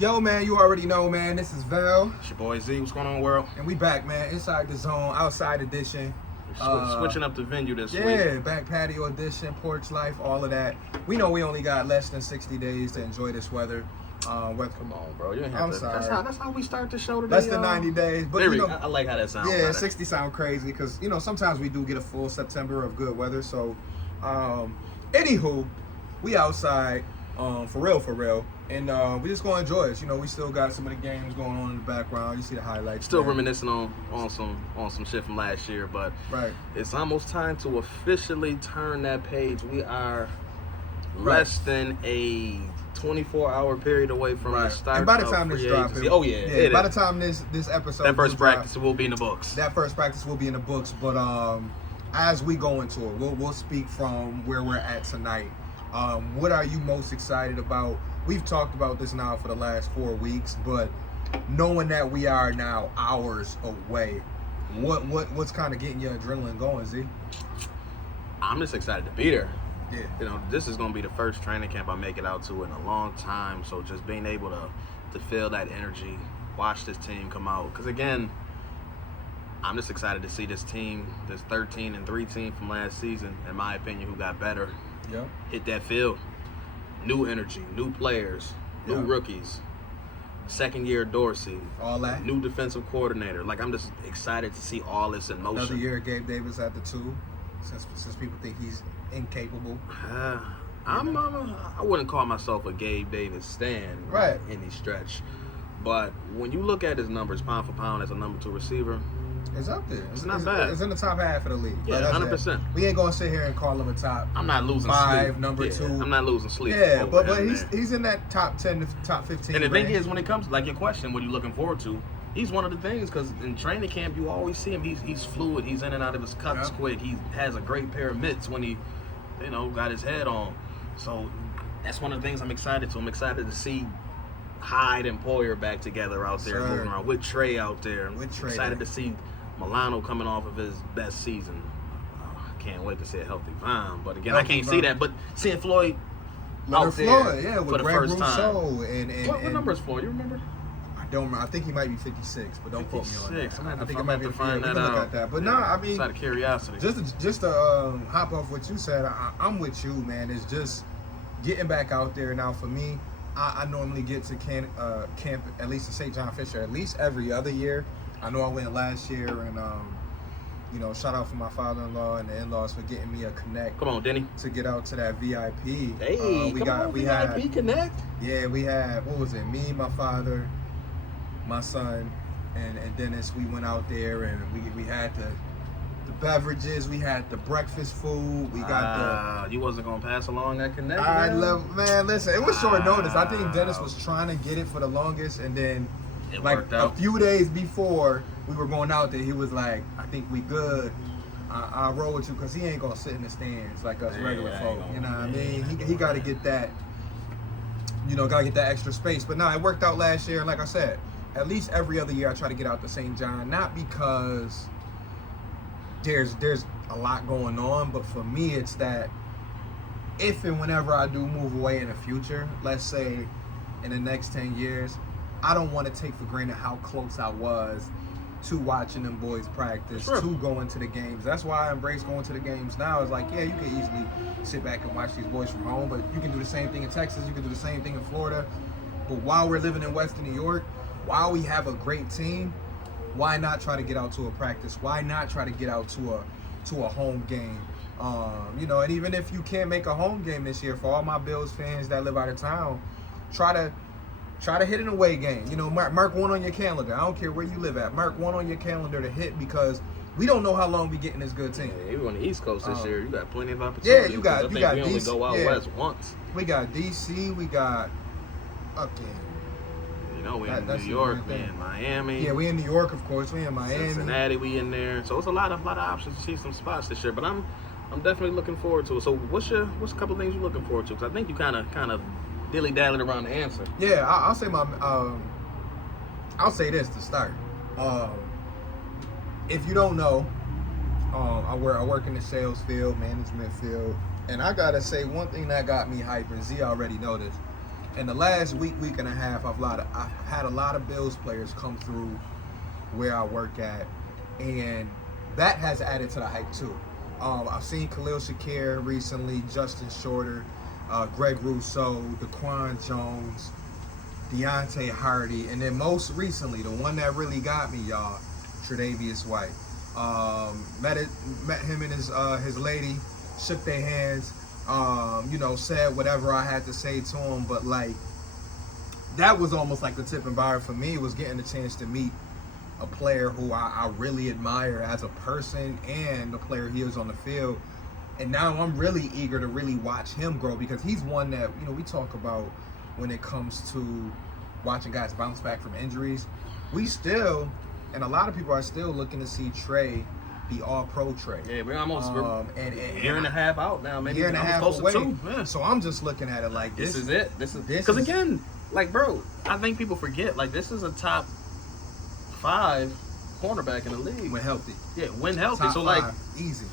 Yo, man, you already know, man. This is Val. It's your boy Z. What's going on, world? And we back, man. Inside the Zone, Outside Edition. Switching up the venue this week. Yeah, back patio edition, porch life, all of that. We know we only got less than 60 days to enjoy this weather. Come on, bro. You ain't have I'm to. sorry. That's how we start the show today. Less than 90 days. But, There you we know, go. I like how that sounds. yeah, better. 60 sound crazy because, you know, sometimes we do get a full September of good weather. So, anywho, we outside, for real. And we just gonna enjoy it. You know, we still got some of the games going on in the background. You see the highlights. Still man. reminiscing on some shit from last year, but Right. it's almost time to officially turn that page. We are less than a 24-hour period away from the start. And by the of time this free drops, agency. Oh yeah, by the time this episode, that first do drop, practice will be in the books. that first practice will be in the books. But as we go into it, we'll speak from where we're at tonight. What are you most excited about? We've talked about this now for the last 4 weeks, but knowing that we are now hours away, what's kind of getting your adrenaline going, Z? I'm just excited to be there. Yeah. You know, this is going to be the first training camp I make it out to in a long time. So just being able to feel that energy, watch this team come out. Because again, I'm just excited to see this team, this 13-3 team from last season, in my opinion, who got better, Yep. hit that field. New energy, new players, new Yeah. rookies. Second year Dorsey, All that. new defensive coordinator. Like, I'm just excited to see all this in motion. Another year of Gabe Davis at the 2, since people think he's incapable. I wouldn't call myself a Gabe Davis stan Right. by any stretch. But when you look at his numbers, pound for pound, as a number 2 receiver, It's up there. It's not bad. It's in the top half of the league. Yeah, Like I said, 100%. We ain't gonna sit here and call him a top. I'm not losing 5, sleep. number 2. I'm not losing sleep. Yeah, over but him he's there. he's in that top 10 to top 15. And the thing range. is, when it comes like your question, what are you looking forward to? He's one of the things because in training camp you always see him. He's fluid. He's in and out of his cuts Yeah. quick. He has a great pair of mitts when he, got his head on. So that's one of the things I'm excited to. I'm excited to see Hyde and Poyer back together out there Sir. moving around with Trey out there. With Trey. Excited to see Milano coming off of his best season. I can't wait to see a healthy Vine. But again, I Healthy can't see Vine. that. But seeing Floyd Leonard out there Floyd, yeah, for with the Greg first time. Rousseau and What number is Floyd? You remember? I don't remember. I think he might be 56, but don't quote me on 56. that. I'm gonna I think have it might to be find we that can look out. at that. But Yeah, no, I mean, just out of curiosity. just to hop off what you said, I'm with you, man. It's just getting back out there. Now, for me, I normally get to camp, at least in St. John Fisher, at least every other year. I know I went last year, and shout out for my father-in-law and the in-laws for getting me a connect. Come on, Denny. To get out to that VIP. Hey, we VIP had Connect. yeah, we had, what was it? Me, my father, my son, and Dennis. We went out there and we had the beverages, we had the breakfast food, we got You wasn't gonna pass along that Connect. man, listen, it was short notice. I think Dennis was trying to get it for the longest, and then It like worked a out. few days before we were going out there, he was like, I think we good. I'll roll with you because he ain't gonna sit in the stands like us Yeah, regular I ain't folk. gonna- You know what I mean? He got to get that, gotta get that extra space. But no, it worked out last year. And like I said, at least every other year I try to get out to St. John, not because there's a lot going on, but for me it's that if and whenever I do move away in the future, let's say in the next 10 years, I don't want to take for granted how close I was to watching them boys practice, Sure. to going to the games. That's why I embrace going to the games now. It's like, yeah, you can easily sit back and watch these boys from home, but you can do the same thing in Texas, you can do the same thing in Florida. But while we're living in Western New York, while we have a great team, why not try to get out to a practice? Why not try to get out to a home game? And even if you can't make a home game this year, for all my Bills fans that live out of town, try to hit an away game. Mark one on your calendar. I don't care where you live at. Mark one on your calendar to hit, because we don't know how long we getting this good team. Yeah, you're on the East Coast this year. You got plenty of Yeah, opportunities. you got I think we only DC, go out yeah. west once. We got DC, we got We in That's New the York, main we thing. in Miami. yeah, we in New York, of course. We in Miami. Cincinnati, we in there. So it's a lot of options to see some spots this year. But I'm definitely looking forward to it. So what's a couple things you're looking forward to? Because I think you kind of dilly-dallied around the answer. Yeah, I'll say I'll say this to start. If you don't know, I work in the sales field, management field, and I gotta say one thing that got me hyped, and Z already know this. in the last week and a half, I've had a lot of Bills players come through where I work at, and that has added to the hype too. I've seen Khalil Shakir recently, Justin Shorter, Greg Rousseau, Daquan Jones, Deontay Hardy, and then most recently, the one that really got me, y'all, Tre'Davious White. Met him and his lady, shook their hands, said whatever I had to say to him, but like that was almost like the tipping bar for me, was getting a chance to meet a player who I really admire as a person and the player he is on the field. And now I'm really eager to really watch him grow, because he's one that, we talk about when it comes to watching guys bounce back from injuries. We still, and a lot of people are still looking to see Trey be all-pro Trey. Yeah, we're almost a year and a half out now, maybe year and a half close away. to 2. Yeah. So I'm just looking at it like this is it. Because again, like, bro, I think people forget, like, this is a top 5 cornerback in the league. When healthy. Yeah, when healthy. Top so, 5, like, easy.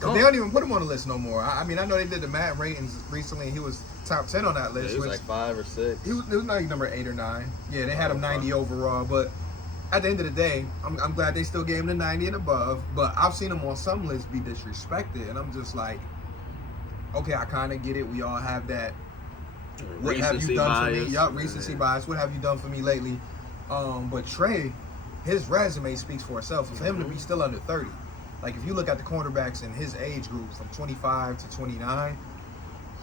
They don't even put him on the list no more. I mean, I know they did the Madden ratings recently, and he was top 10 on that list. Yeah, he was like 5 or 6. He was like number 8 or 9. Yeah, they had him 90 overall. But at the end of the day, I'm glad they still gave him the 90 and above. But I've seen him on some lists be disrespected, and I'm just like, okay, I kind of get it. We all have that. What have you done for me? Yup, recency bias. What have you done for me lately? But Trey, his resume speaks for itself. For him to be still under 30. Like, if you look at the cornerbacks in his age groups, from 25 to 29,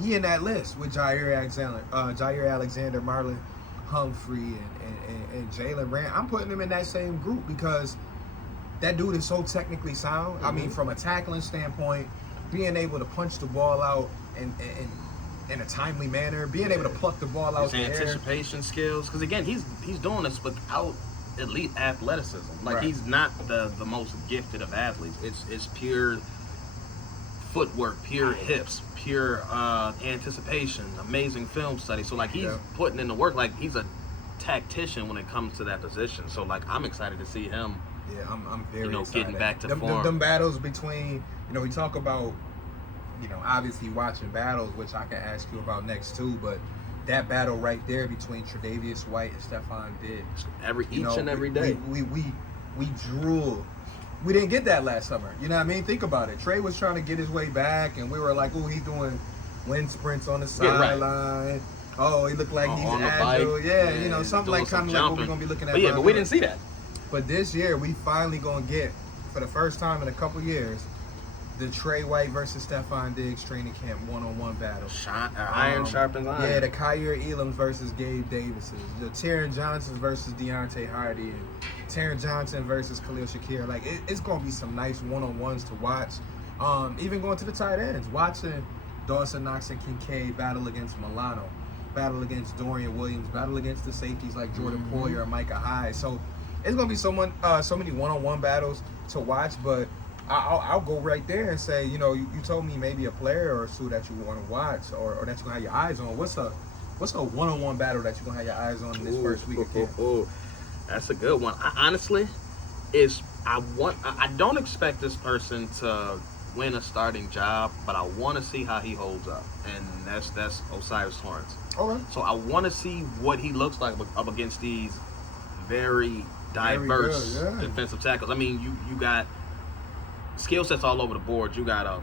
he in that list with Jair Alexander, Marlon Humphrey, and Jalen Rand. I'm putting him in that same group because that dude is so technically sound. I mean, from a tackling standpoint, being able to punch the ball out in a timely manner, being able to pluck the ball out the air. Anticipation skills. Because, again, he's doing this without elite athleticism. Like, Right. he's not the most gifted of athletes. It's pure footwork, pure hips, pure anticipation, amazing film study. So, like, he's putting in the work. Like, he's a tactician when it comes to that position. So, like, I'm excited to see him. Yeah, I'm very excited. Getting back to form. Them battles between, we talk about, obviously watching battles, which I can ask you about next too, but that battle right there between Tre'Davious White and Stephon Diggs. Each and every day. We drool. We didn't get that last summer. You know what I mean? Think about it. Trey was trying to get his way back, and we were like, oh, he's doing wind sprints on the sideline. Right. Oh, he looked like he's on the agile. bike. Yeah, something like kind of like what we're going to be looking at. But we didn't see that. But this year, we finally going to get, for the first time in a couple years, the Trey White versus Stephon Diggs training camp one-on-one battle. Iron sharpens iron. Yeah, the Kyer Elams versus Gabe Davises. The Taron Johnson versus Deontay Hardy. And Taron Johnson versus Khalil Shakir. Like, it's going to be some nice one-on-ones to watch. Even going to the tight ends. Watching Dawson Knox and Kincaid battle against Milano. Battle against Dorian Williams. Battle against the safeties like Jordan Poyer or Micah Hyde. So, it's going to be so many one-on-one battles to watch, but I'll go right there and say, you told me maybe a player or two that you want to watch or that you're going to have your eyes on. What's a one-on-one battle that you're going to have your eyes on in this first week of camp? That's a good one. Honestly, I don't expect this person to win a starting job, but I want to see how he holds up, and that's O'Cyrus Torrence. Okay. So I want to see what he looks like up against these very diverse defensive tackles. I mean, you got skill sets all over the board. You got a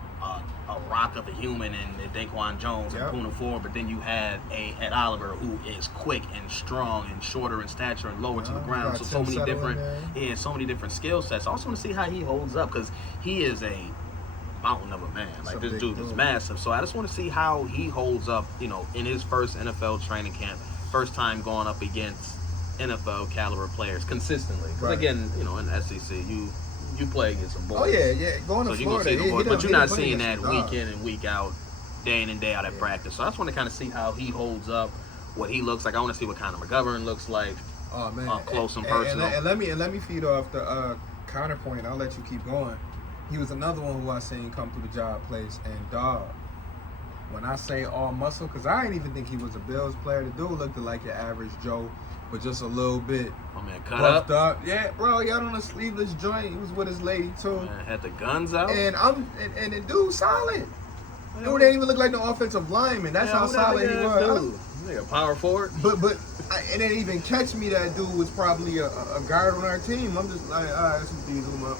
rock of a human in Daquan Jones and Poona Ford, but then you had Ed Oliver, who is quick and strong and shorter in stature and lower to the ground. So many different skill sets. I also want to see how he holds up, because he is a mountain of a man. Like, this dude is massive. So I just want to see how he holds up, in his first NFL training camp, first time going up against NFL caliber players consistently. Because again, in the SEC, you play against some boys. Oh yeah, going to Florida. But you're not seeing that week in and week out, day in and day out at practice. So I just want to kind of see how he holds up, what he looks like. I want to see what Connor McGovern looks like. Oh man, up close and personal. And let me feed off the counterpoint. I'll let you keep going. He was another one who I seen come through the job place, and dog. When I say all muscle, because I didn't even think he was a Bills player. The dude looked like your average Joe, but just a little bit buffed up. Yeah, bro, he had on a sleeveless joint. He was with his lady too. Man, had the guns out. And the dude solid. Dude didn't even look like no offensive lineman. That's how solid he was. Nigga, power forward. It didn't even catch me that dude was probably a guard on our team. I'm just like, all right, let's just beat him up.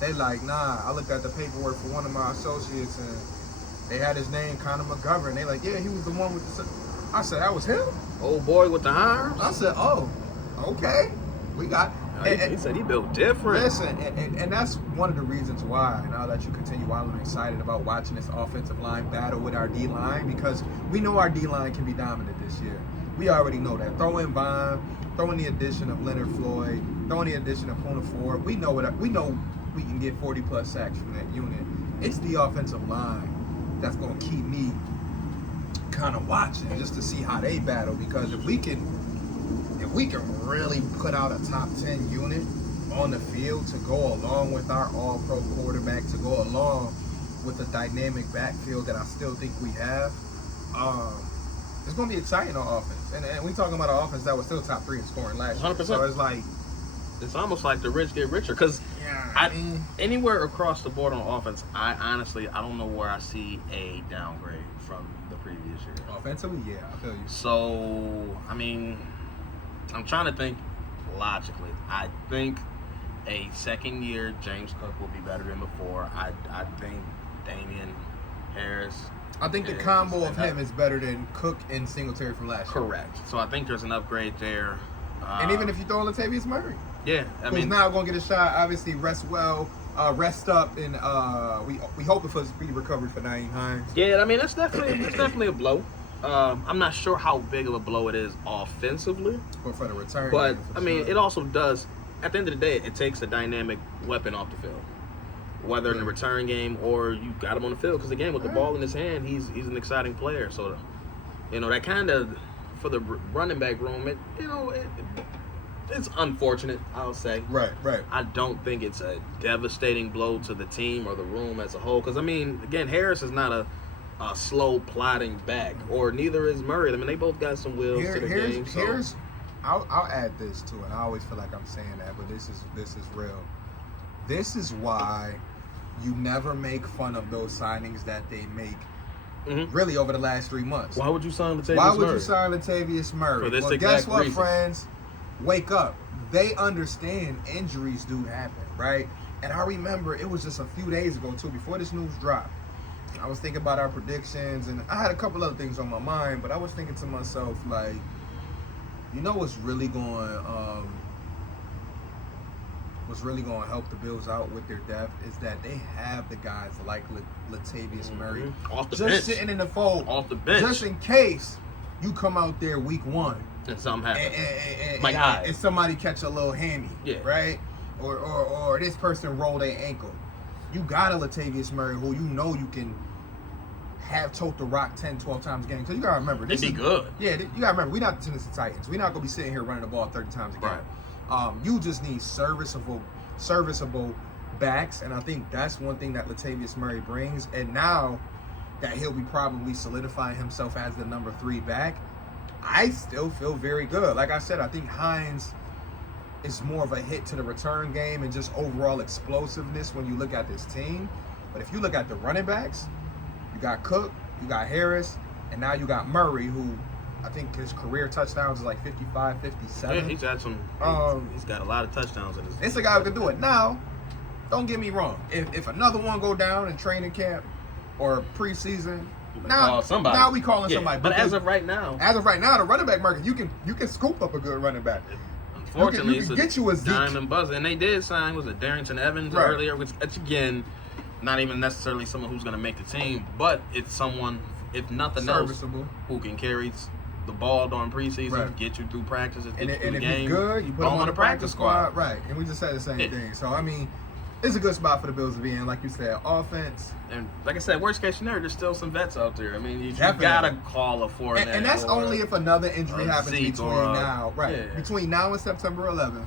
They like, nah. I looked at the paperwork for one of my associates and they had his name, Connor McGovern. They like, yeah, he was the one with the. I said, that was him. Old boy with the irons. I said, oh, okay, we got. He said he built different. Listen, and that's one of the reasons why, now that you continue, why I'm excited about watching this offensive line battle with our D-line, because we know our D-line can be dominant this year. We already know that. Throw in Vaughn, throw in the addition of Leonard Floyd, throw in the addition of Poona Ford. We know we can get 40+ sacks from that unit. It's the offensive line that's going to keep me kind of watching just to see how they battle, because if we can really put out a top 10 unit on the field to go along with our all-pro quarterback, to go along with the dynamic backfield that I still think we have, it's going to be exciting on offense. And we talking about an offense that was still top 3 in scoring last year. 100%. So it's like... It's almost like the rich get richer, because anywhere across the board on offense, I don't know where I see a downgrade from the previous year. Offensively, yeah, I feel you. So, I mean... I'm trying to think logically. I think a second year James Cook will be better than before. I think Damian Harris. I think the combo of him is better than Cook and Singletary from last year. Correct. So I think there's an upgrade there. And even if you throw in Latavius Murray. Yeah, I mean, who's now going to get a shot, obviously rest up, and we hope it for a speedy recovery for Nyheim Hines. Yeah, I mean, it's definitely a blow. I'm not sure how big of a blow it is offensively, but for the return. But game, I mean, it also does. At the end of the day, it takes a dynamic weapon off the field, whether in the return game or you got him on the field. Because again, with the ball in his hand, he's an exciting player. So, that kind of for the running back room, it's unfortunate, I'll say. Right. I don't think it's a devastating blow to the team or the room as a whole. Because I mean, again, Harris is not a slow plodding back, or neither is Murray. I mean, they both got some wheels to the game. So. I'll add this to it. I always feel like I'm saying that, but this is real. This is why you never make fun of those signings that they make. Really, over the last 3 months. Why would you sign Latavius Murray? Why would you sign Latavius Murray? For this well, exact guess what, reason. Friends? Wake up. They understand injuries do happen, right? And I remember it was just a few days ago too, before this news dropped. I was thinking about our predictions, and I had a couple other things on my mind, but I was thinking to myself, like, what's really going to help the Bills out with their depth is that they have the guys like Latavius Murray off the just bench, sitting in the fold, off the bench, just in case you come out there week 1 and something happens. And somebody catch a little hammy, right? Or this person roll their ankle. You got a Latavius Murray who you can have tote the rock 10, 12 times a game. So you got to remember. They'd be good. Yeah, you got to remember, we're not the Tennessee Titans. We're not going to be sitting here running the ball 30 times a game. Right. You just need serviceable backs, and I think that's one thing that Latavius Murray brings. And now that he'll be probably solidifying himself as the number 3 back, I still feel very good. Like I said, I think Hines is more of a hit to the return game and just overall explosiveness when you look at this team. But if you look at the running backs, you got Cook, you got Harris, and now you got Murray, who I think his career touchdowns is like 55, 57. Yeah, he's got some. He's got a lot of touchdowns in his. It's a guy who can do it. Now, don't get me wrong. If another one go down in training camp or preseason, now we calling somebody. But as of right now, the running back market, you can scoop up a good running back. Unfortunately, you can get you a Zeke. Diamond buzzer, and they did sign Darrington Evans earlier, which again, not even necessarily someone who's going to make the team, but it's someone, if nothing else, who can carry the ball during preseason, get you through practices, get you through the game. And if you're good, you put him on the practice squad. Right, and we just said the same thing. So, I mean, it's a good spot for the Bills to be in. Like you said, offense. And like I said, worst case scenario, there's still some vets out there. I mean, you got to call a Fournette. And that's only if another injury happens between now. Right, yeah. Between now and September 11th.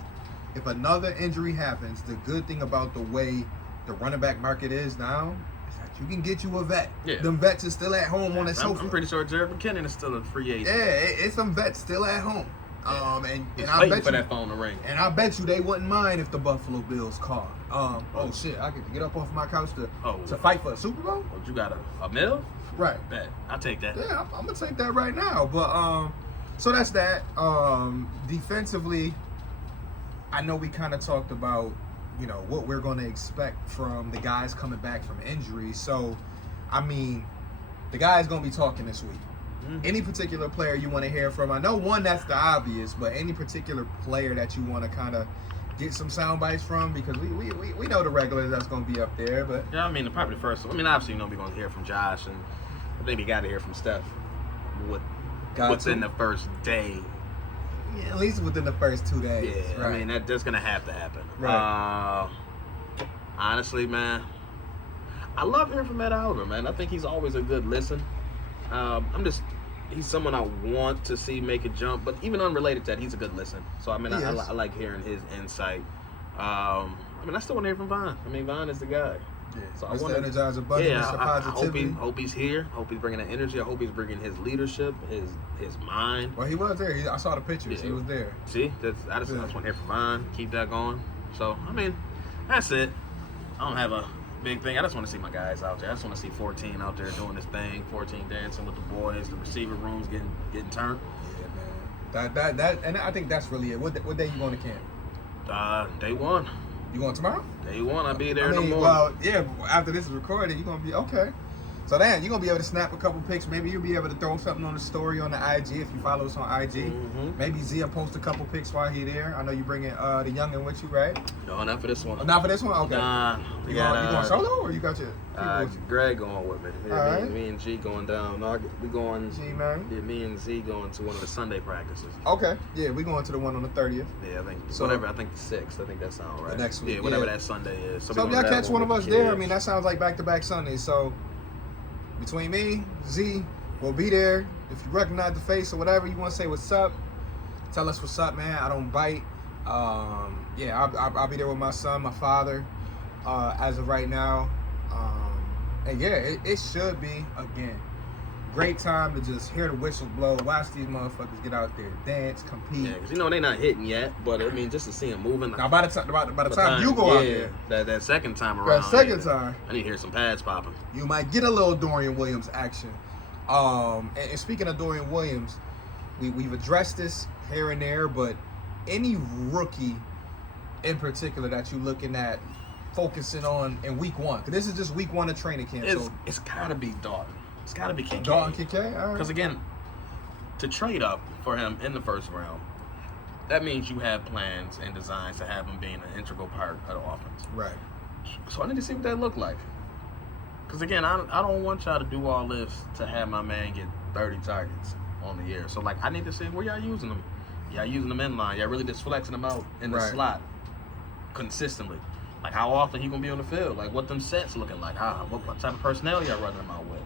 If another injury happens, the good thing about the way the running back market is now is that you can get you a vet. Yeah. Them vets are still at home on the sofa. I'm pretty sure Jared McKinnon is still a free agent. Yeah, it's some vets still at home. And Just I waiting bet for you, that phone to ring. and I bet you they wouldn't mind if the Buffalo Bills called. Oh shit, I could get up off my couch to fight for a Super Bowl. Well, you got a mill? Right. Bet. I'll take that. Yeah, I'm gonna take that right now. But so that's that. Defensively, I know we kind of talked about, you know, what we're gonna expect from the guys coming back from injury. So, I mean, the guys gonna be talking this week. Any particular player you want to hear from? I know one that's the obvious, but any particular player that you want to kind of get some sound bites from, because we know the regulars that's going to be up there. But yeah, I mean, probably the first. I mean, obviously, you know, we're going to hear from Josh, and I think we got to hear from Steph within the first day. Yeah, at least within the first 2 days. Yeah, right. I mean, that's going to have to happen. Right. Honestly, man, I love hearing from Ed Oliver, man. I think he's always a good listen. He's someone I want to see make a jump, but even unrelated to that, he's a good listen. So, I mean, I like hearing his insight. I mean, I still want to hear from Von. I mean, Von is the guy. Yeah. So Mr. Energizer Bunny, Mr. Positivity. I hope he's here. Hope he's bringing that energy. I hope he's bringing his leadership, his mind. Well, he was there. I saw the pictures. Yeah. He was there. See, I just want to hear from Von. Keep that going. So, I mean, that's it. I don't have a big thing. I just want to see my guys out there. I just want to see 14 out there doing this thing. 14 dancing with the boys. The receiver rooms getting turned. Yeah, man. That and I think that's really it. What day you going to camp? Day one. You going tomorrow? Day one. I'll be there in the morning. Well, yeah. After this is recorded, you're gonna be okay. So then you're gonna be able to snap a couple pics. Maybe you'll be able to throw something on the story on the IG if you follow us on IG. Mm-hmm. Maybe Zia post a couple pics while he there. I know you bringing the youngin with you, right? No, not for this one. Oh, not for this one. Okay. Nah, you going solo or you got your? Greg going with me. Me and G going down. No, we going. G man. Yeah, me and Z going to one of the Sunday practices. Okay. Yeah, we going to the one on the 30th. Yeah, I think whatever. I think the 6th. I think that sounds right. The next week. Yeah, whatever that Sunday is. So if y'all catch one of us there, I mean that sounds like back-to-back Sundays. So between me, Z, we'll be there. If you recognize the face or whatever, you want to say what's up, tell us what's up, man. I don't bite. Yeah, I'll be there with my son, my father, as of right now. And yeah, it should be, again, great time to just hear the whistles blow, watch these motherfuckers get out there, dance, compete. Yeah, because you know they not hitting yet, but I mean just to see them moving. Now by the time you go out there, that second time around, time, I need to hear some pads popping. You might get a little Dorian Williams action. And speaking of Dorian Williams, we've addressed this here and there, but any rookie in particular that you're looking at focusing on in week one, because this is just week one of training camp. It's gotta be Dalton. It's gotta be Kincaid. Dalton Kincaid? All right. Because again, to trade up for him in the first round, that means you have plans and designs to have him being an integral part of the offense. Right. So I need to see what that look like. Because again, I don't want y'all to do all this to have my man get 30 targets on the year. So like, I need to see where y'all using them. Y'all using them in line. Y'all really just flexing them out in the slot consistently. Like how often he gonna be on the field? Like what them sets looking like? What type of personnel y'all running them out with?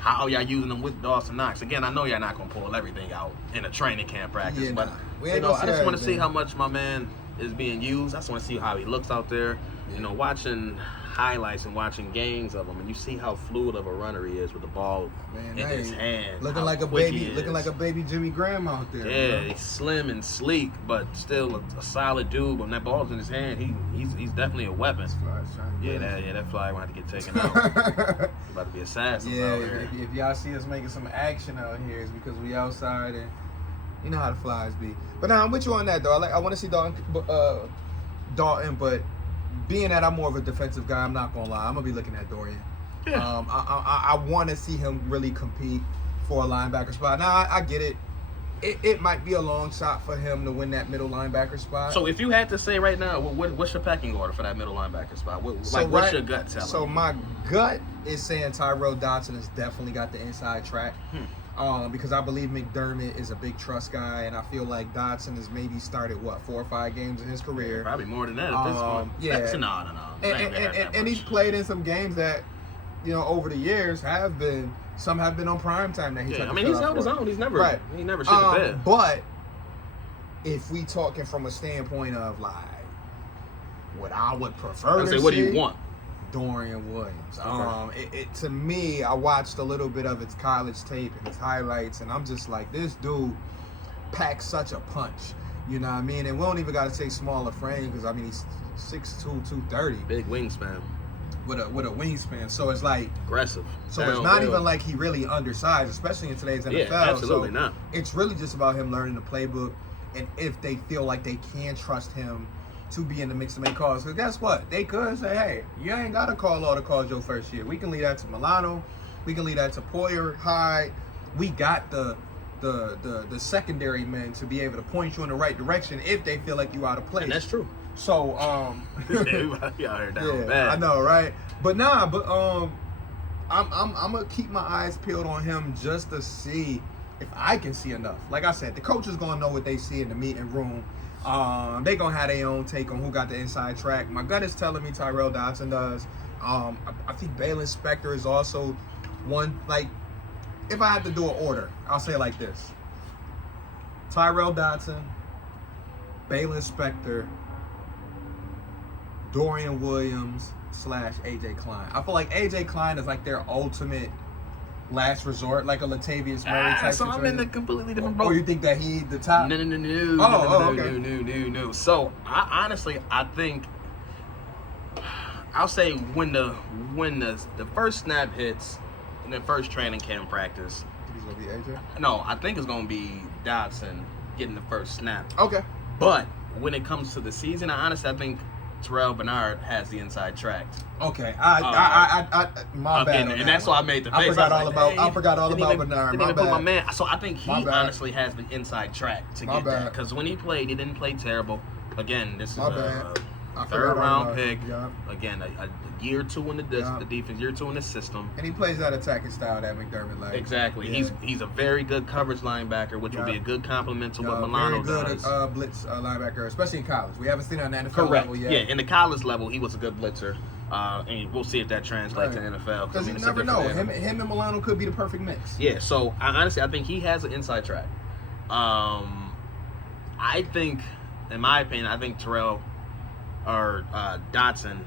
How y'all using them with Dawson Knox? Again, I know y'all not gonna pull everything out in a training camp practice, but you know, I just want to see how much my man is being used. I just want to see how he looks out there. You know, watching highlights and watching games of him, and you see how fluid of a runner he is with the ball in his hand. Looking like a baby Jimmy Graham out there. Yeah, he's slim and sleek, but still a solid dude. When that ball's in his hand, he's definitely a weapon. That fly gonna have to get taken out. About to be assassins out here. If y'all see us making some action out here, it's because we outside and you know how the flies be. But now I'm with you on that though. I want to see Dalton, but being that I'm more of a defensive guy, I'm not gonna lie. I'm gonna be looking at Dorian. Yeah. I want to see him really compete for a linebacker spot. Now I get it. It might be a long shot for him to win that middle linebacker spot. So if you had to say right now, what's your pecking order for that middle linebacker spot? What's your gut telling? So my gut is saying Tyrell Dodson has definitely got the inside track. Because I believe McDermott is a big trust guy, and I feel like Dodson has maybe started 4 or 5 games in his career. Probably more than that at this point. Yeah, no. And he's played in some games that, you know, over the years have been on prime time that he's. Yeah, I mean he's held his own. He never shit the bed. But if we talking from a standpoint of like what I would prefer to see, what do you want? Dorian Williams. To me, I watched a little bit of his college tape and his highlights, and I'm just like, this dude packs such a punch. You know what I mean? And we don't even got to say smaller frame because, I mean, he's 6'2", 230. Big wingspan. With a wingspan. So it's like... Aggressive. So it's not even like he really undersized, especially in today's NFL. Yeah, absolutely not. It's really just about him learning the playbook and if they feel like they can trust him to be in the mix to make calls. Because guess what? They could say, hey, you ain't got to call all the calls your first year. We can leave that to Milano. We can leave that to Poyer, Hyde. We got the secondary men to be able to point you in the right direction if they feel like you out of place. And that's true. So, everybody out here down bad. I know, right? But I'm gonna keep my eyes peeled on him just to see if I can see enough. Like I said, the coach is gonna know what they see in the meeting room. They gonna have their own take on who got the inside track. My gut is telling me Tyrel Dodson does. I think Baylon Spector is also one. Like, if I had to do an order, I'll say it like this: Tyrel Dodson, Baylon Spector, Dorian Williams / AJ Klein. I feel like AJ Klein is like their ultimate last resort, like a Latavius Murray type So I'm in a completely different boat. Or you think that he the top? No. No. So I think I'll say when the first snap hits in the first training camp practice. He's gonna be AJ. No, I think it's gonna be Dodson getting the first snap. Okay. But when it comes to the season, I think Terrell Bernard has the inside track. Okay, my bad. And that's why I made the face. I forgot all about Bernard. My bad. My man. So I think he honestly has the inside track to get that. Because when he played, he didn't play terrible. Again, this is a third round pick. Yeah. Again, a year or two in the defense, year or two in the system. And he plays that attacking style that McDermott likes. Exactly. Yeah. He's a very good coverage linebacker, which would be a good complement to what Milano does. Very good blitz linebacker, especially in college. We haven't seen it on the NFL level yet. Yeah, in the college level, he was a good blitzer. And we'll see if that translates to NFL. Because you never know. Him and Milano could be the perfect mix. Yeah, so I think he has an inside track. I think, in my opinion, Terrell or Dodson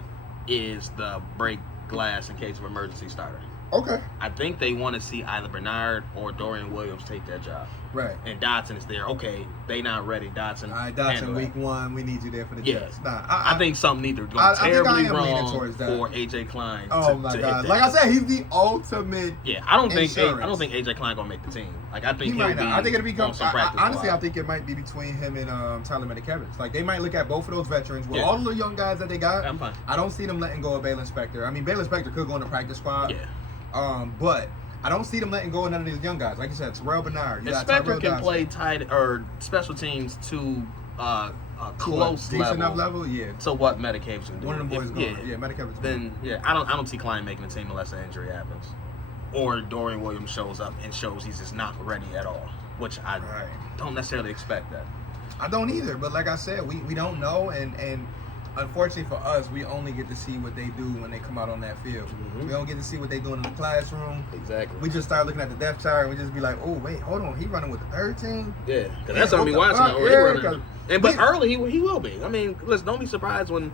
is the break glass in case of emergency starter. Okay. I think they want to see either Bernard or Dorian Williams take that job. Right. And Dodson is there. Okay, they not ready. Dodson. All right, Dodson, week 1, we need you there for the Jets. Nah, I think something either going terribly wrong for AJ Klein. Oh my God! Like I said, he's the ultimate. Yeah, I don't think AJ Klein gonna make the team. Like I think he might not. I think it'll become. Honestly, squad. I think it might be between him and Tyler Metcalf. Like they might look at both of those veterans with all the young guys that they got. I'm fine. I don't see them letting go of Baylon Spector. I mean, Baylon Spector could go in the practice squad. Yeah. But I don't see them letting go of none of these young guys. Like you said, Terrell Bernard. Spector can play tight or special teams to close level. Yeah. So what Metcalf can do? One of them boys going. Yeah, Metcalf is going. Then I don't see Klein making the team unless an injury happens, or Dorian Williams shows up and shows he's just not ready at all, which I don't necessarily expect that. I don't either. But like I said, we don't know and. Unfortunately for us, we only get to see what they do when they come out on that field. Mm-hmm. We don't get to see what they're doing in the classroom. Exactly. We just start looking at the depth chart and we just be like, oh, wait, hold on. He running with the third team? Yeah, because that's what we watching. But early, he will be. I mean, listen, don't be surprised when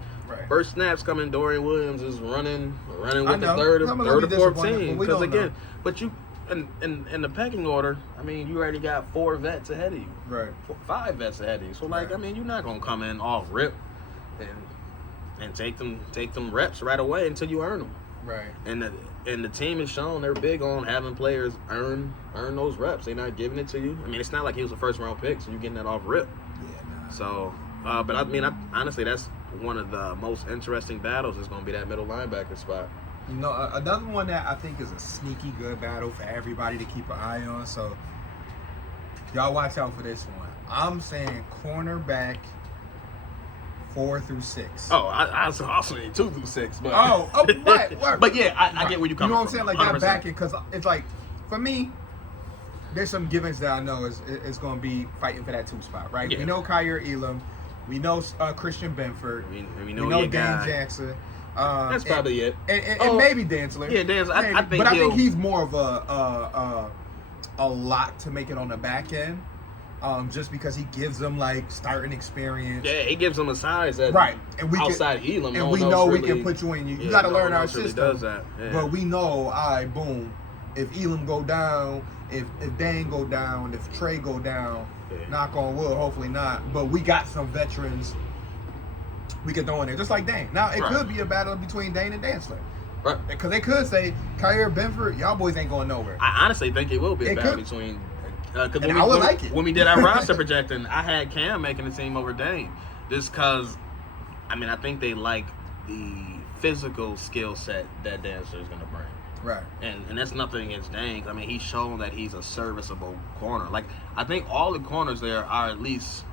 first snaps come in, Dorian Williams is running with the third or fourth team. Because, again, but you... In the pecking order, I mean, you already got 4 vets ahead of you. Right. 5 vets ahead of you. So, I mean, you're not going to come in off rip and take them reps right away until you earn them. Right. And the team has shown they're big on having players earn those reps. They're not giving it to you. I mean, it's not like he was a first round pick, so you're getting that off rip. Yeah. Nah. So, but I mean, honestly, that's one of the most interesting battles is going to be that middle linebacker spot. You know, another one that I think is a sneaky good battle for everybody to keep an eye on. So, y'all watch out for this one. I'm saying cornerback 4 through 6. Oh, I also need 2 through 6. But right. But yeah, I get where you coming from. You know what I'm saying? Like 100%. That backing, because it's like, for me, there's some givens that I know is going to be fighting for that 2 spot, right? Yeah. We know Kyer Elam. We know Christian Benford. We know Dane Jackson. That's probably it. And maybe Dantzler. Yeah, Dantzler. I think he's more of a lock to make it on the back end. Just because he gives them like starting experience. Yeah, he gives them a size that and we outside Elam. And we know we can put you in. You got to learn our system. Really does that. Yeah. But we know, all right, boom. if Elam go down, if Dane go down, if Trey go down, knock on wood, hopefully not. But we got some veterans we can throw in there, just like Dane. Now it could be a battle between Dane and Dantzler. Right. Because they could say, Kyer, Benford, y'all boys ain't going nowhere. I honestly think it will be a battle between. When we did our roster projecting, I had Cam making the team over Dane, just because. I mean, I think they like the physical skill set that Dantzler is going to bring. Right. And that's nothing against Dane. I mean, he's shown that he's a serviceable corner. Like, I think all the corners there are at least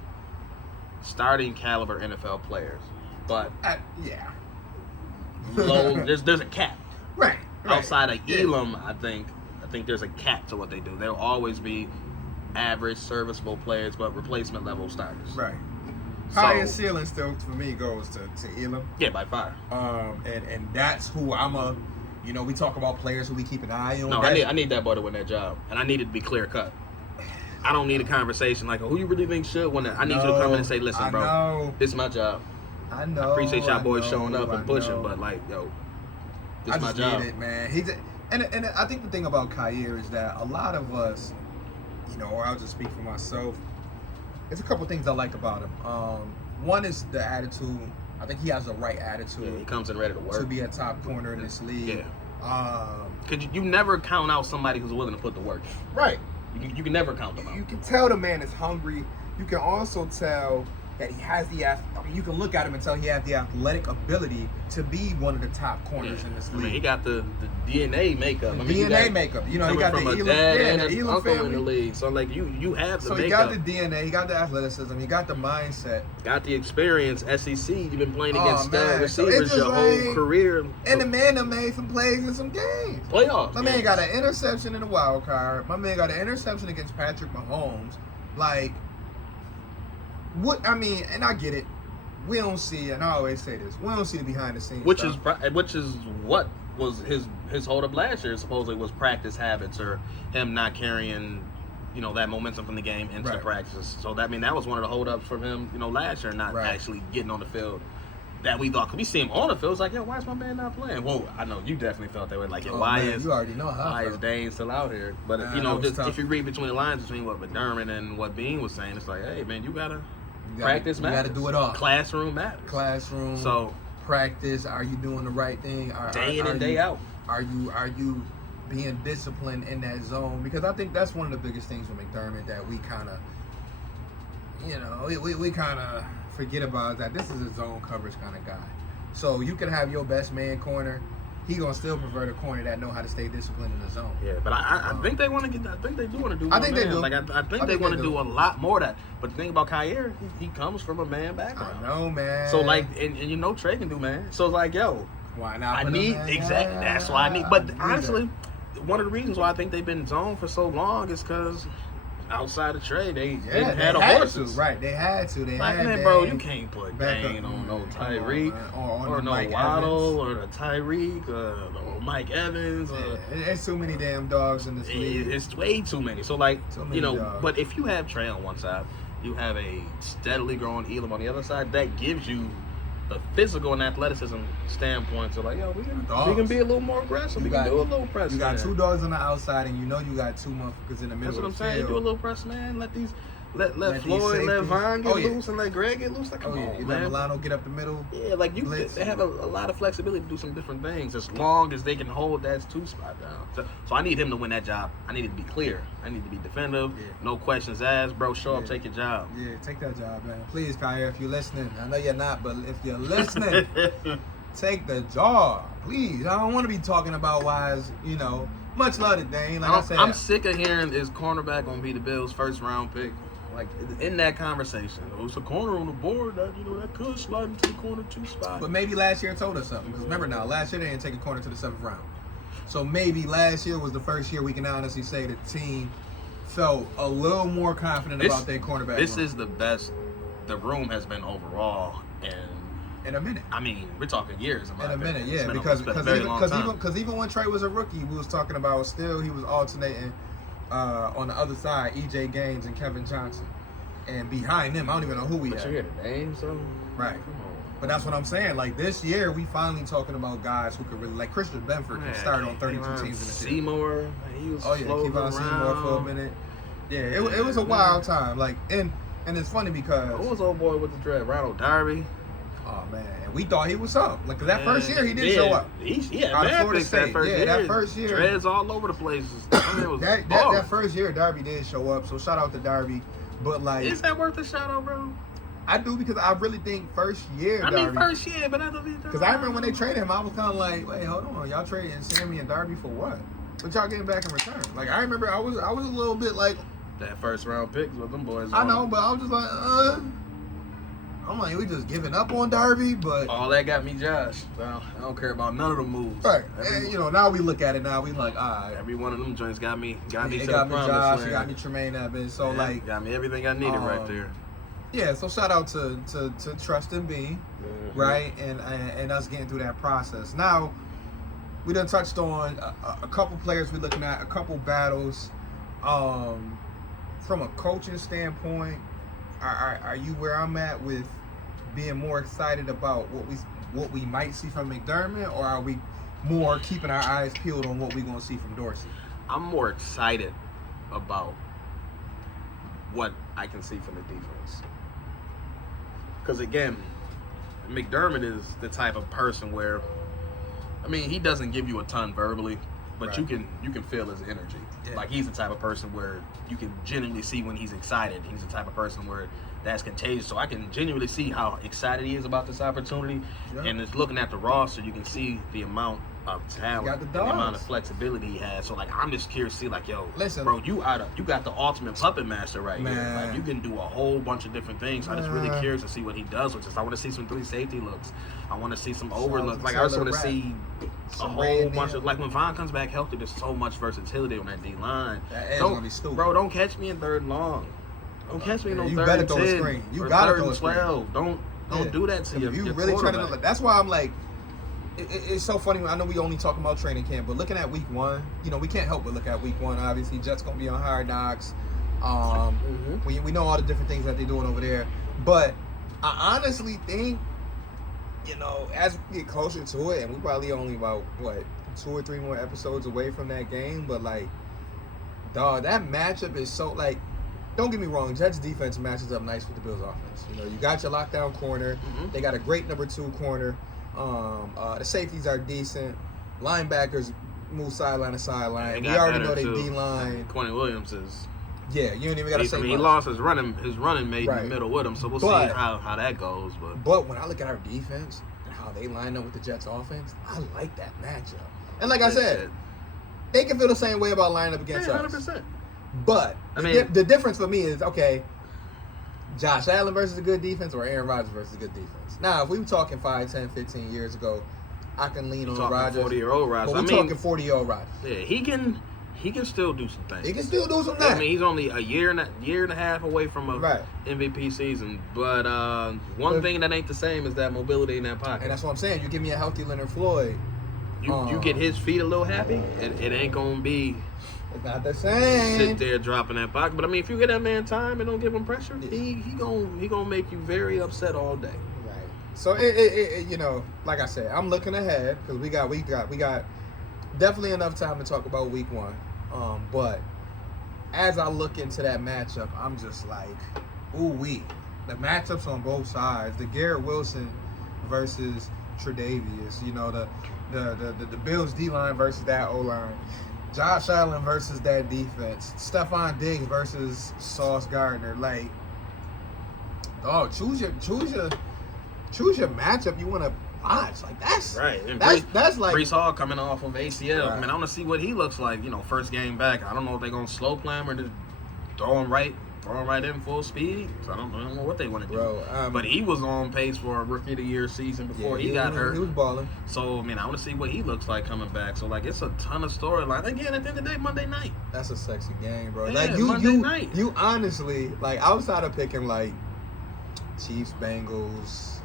starting caliber NFL players. But yeah. low, there's a cap. Right. Outside of Elam, I think there's a cap to what they do. They'll always be average, serviceable players, but replacement level starters. Right. So, highest ceiling still for me goes to Elam. Yeah, by far. And that's who we talk about players who we keep an eye on. No, I need that boy to win that job, and I need it to be clear cut. I don't need a conversation like, who you really think should win it? I need you to come in and say, listen, bro, this is my job. I know. I appreciate y'all boys showing up and pushing, but like, yo, this is my job. Need it, man. And I think the thing about Kyer is that a lot of us, or I'll just speak for myself. There's a couple things I like about him. One is the attitude. I think he has the right attitude. Yeah, he comes in ready to work. To be a top corner in this league. Yeah. Because you never count out somebody who's willing to put the work in. Right. You can never count them out. You can tell the man is hungry. You can also tell that he has you can look at him and tell he has the athletic ability to be one of the top corners in this league. I mean, he got the DNA makeup. DNA makeup. He got the Elam, dad and the Elam uncle family in the league. So like you have the makeup. So he got the DNA, he got the athleticism, he got the mindset, got the experience. SEC, you've been playing against receivers so your whole career. And the man that made some plays in some games. Playoffs. My man got an interception in the wild card. My man got an interception against Patrick Mahomes. Like. And I get it. We don't see, and I always say this, we don't see the behind the scenes which stuff. is what was his hold up last year. Supposedly was practice habits or him not carrying, that momentum from the game into the practices. So that was one of the hold ups for him, last year, not actually getting on the field. That we thought, cause we see him on the field, it's like, yo, why is my man not playing? Whoa, I know you definitely felt that way. Like, yo, why is Dane still out here? But if you read between the lines between what McDermott and what Bean was saying, it's like, hey man, you gotta practice matters. You got to do it all. Classroom matters. So practice. Are you doing the right thing? Day in and day out. Are you being disciplined in that zone? Because I think that's one of the biggest things with McDermott that we kind of, we kind of forget about is that this is a zone coverage kind of guy. So you can have your best man corner. He gonna still prefer the corner that know how to stay disciplined in the zone. Yeah, but I think they want to get. I think they do want to do. I think they do. Like I think they want to do a lot more of that. But the thing about Kyer, he comes from a man background. I know, man. So like, and Trey can do man. So it's like, yo, why not? I need exactly. That's why I need. But honestly, one of the reasons why I think they've been zoned for so long is because outside of Trey, they had horses. Right, they had to. Bro, you can't put Dane on no Tyreek or no Waddle or the Tyreek or Mike Evans. There's too many damn dogs in this league. It's way too many. So like, dogs. But if you have Trey on one side, you have a steadily growing Elam on the other side. That gives you the physical and athleticism standpoint. So like, yo, we can be a little more aggressive. We can do a little press. You got two dogs on the outside, and you got two motherfuckers in the middle. That's what I'm saying. You do a little press, man. Let Floyd, let Vaughn get loose, and let Greg get loose. Like, come on, you man. let Milano get up the middle. Yeah, like they have a lot of flexibility to do some different things as long as they can hold that 2 spot down. So I need him to win that job. I need it to be clear. I need to be defensive. Yeah. No questions asked, bro. Show up, take your job. Yeah, take that job, man. Please, Kyer, if you're listening, I know you're not, but if you're listening, take the job, please. I don't want to be talking about why is much love to Dane. Like I said, I'm sick of hearing is cornerback gonna be the Bills' first round pick. Like in that conversation, it's a corner on the board that that could slide into the corner 2 spot. But maybe last year told us something. Because remember now, last year they didn't take a corner to the 7th round. So maybe last year was the first year we can honestly say the team felt a little more confident about their cornerback. This is the best the room has been overall in a minute. I mean, we're talking years. In a minute, yeah, because even when Trey was a rookie, we was talking about he was alternating. On the other side, EJ Gaines and Kevin Johnson, and behind them, I don't even know who we had. But you hear the names, so right. But that's what I'm saying. Like this year, we finally talking about guys who could really, like Christian Benford can start on 32 teams in the season. Seymour, he was Kevon Seymour for a minute. Yeah, it was a wild time. Like and it's funny because who was old boy with the dread? Ronald Darby. Oh man, and we thought he was up. Like that first year, he did show up. That first year, dreads all over the place. I mean, it was that first year, Darby did show up. So shout out to Darby. But like, is that worth a shout out, bro? I do because I really think first year. I mean, first year, but I don't think because I remember when they traded him, I was kind of like, wait, hold on, y'all trading Sammy and Darby for what? What y'all getting back in return? Like I remember, I was a little bit like that first round pick with them boys. I know, but I was just like, I'm like, we just giving up on Darby, but all that got me Josh. So I don't care about none of the moves. Right, and now we look at it now, we like, all right. Every one of them joints got me. It got me Josh, it got me Tremaine Evans. So like, got me everything I needed right there. Yeah, so shout out to Trust and B, right, and us getting through that process. Now, we done touched on a couple players we're looking at, a couple battles. From a coaching standpoint, are you where I'm at with being more excited about what we might see from McDermott, or are we more keeping our eyes peeled on what we're going to see from Dorsey? I'm more excited about what I can see from the defense. Because again, McDermott is the type of person where, I mean, he doesn't give you a ton verbally, but right. you can feel his energy. Yeah. Like he's the type of person where you can genuinely see when he's excited. He's the type of person where that's contagious. So I can genuinely see how excited he is about this opportunity. Yeah. And it's looking at the roster, you can see the amount of talent and the amount of flexibility he has. So like I'm just curious to see like, yo, listen, bro, you got the ultimate puppet master right here. Like you can do a whole bunch of different things. I'm just really curious to see what he does with this. I want to see some 3 safety looks. I want to see some overlooks. Like I just want to see a whole bunch of, like when Von comes back healthy, there's so much versatility on that D line. That gonna be stupid. Bro, don't catch me in 3rd and long. Don't catch me in no 3rd and 10. You gotta throw a 12. Don't do that to your really trying to. That's why I'm like. It's so funny. I know we only talking about training camp, but looking at week 1, we can't help but look at week 1. Obviously, Jets gonna be on Hard Knocks. We know all the different things that they're doing over there, but I honestly think, as we get closer to it, and we probably only about 2 or 3 more episodes away from that game, but like, dog, that matchup is so like. Don't get me wrong, Jets defense matches up nice with the Bills offense. You got your lockdown corner. They got a great number 2 corner. The safeties are decent. Linebackers move sideline to sideline. We already know they D-line. Quentin Williams is. Yeah, you ain't even got to say much. He lost his running mate in the middle with him, so we'll see how that goes. But when I look at our defense and how they line up with the Jets offense, I like that matchup. And like I said, they can feel the same way about lining up against us. 100%. But the difference for me is, okay, Josh Allen versus a good defense or Aaron Rodgers versus a good defense. Now, if we were talking 5, 10, 15 years ago, I can lean on Rodgers. 40-year-old Rodgers. But we're talking 40-year-old Rodgers. Yeah, he can still do some things. He can still do some things. I mean, he's only a year and a half away from a MVP season. But one thing that ain't the same is that mobility in that pocket. And that's what I'm saying. You give me a healthy Leonard Floyd. You get his feet a little happy, it ain't going to be... It's not the same. Sit there dropping that pocket. But I mean, if you get that man time and don't give him pressure, he gonna make you very upset all day. Right. So it like I said, I'm looking ahead because we got definitely enough time to talk about week 1. But as I look into that matchup, I'm just like, ooh-wee. The matchups on both sides, the Garrett Wilson versus Tre'Davious, the Bills D-line versus that O-line. Josh Allen versus that defense. Stephon Diggs versus Sauce Gardner. Like, choose your matchup you want to watch. Like that's right. And that's like Breece Hall coming off of ACL. Right. I mean, I want to see what he looks like. First game back. I don't know if they're gonna slow play him or just throw him right in full speed. So I don't know what they want to do. But he was on pace for a Rookie of the Year season before he got hurt. He was balling. So, I mean, I want to see what he looks like coming back. So, like, it's a ton of storyline. Again, at the end of the day, Monday night. That's a sexy game, bro. Yeah, like, Monday night. You honestly, like, outside of picking, like, Chiefs, Bengals,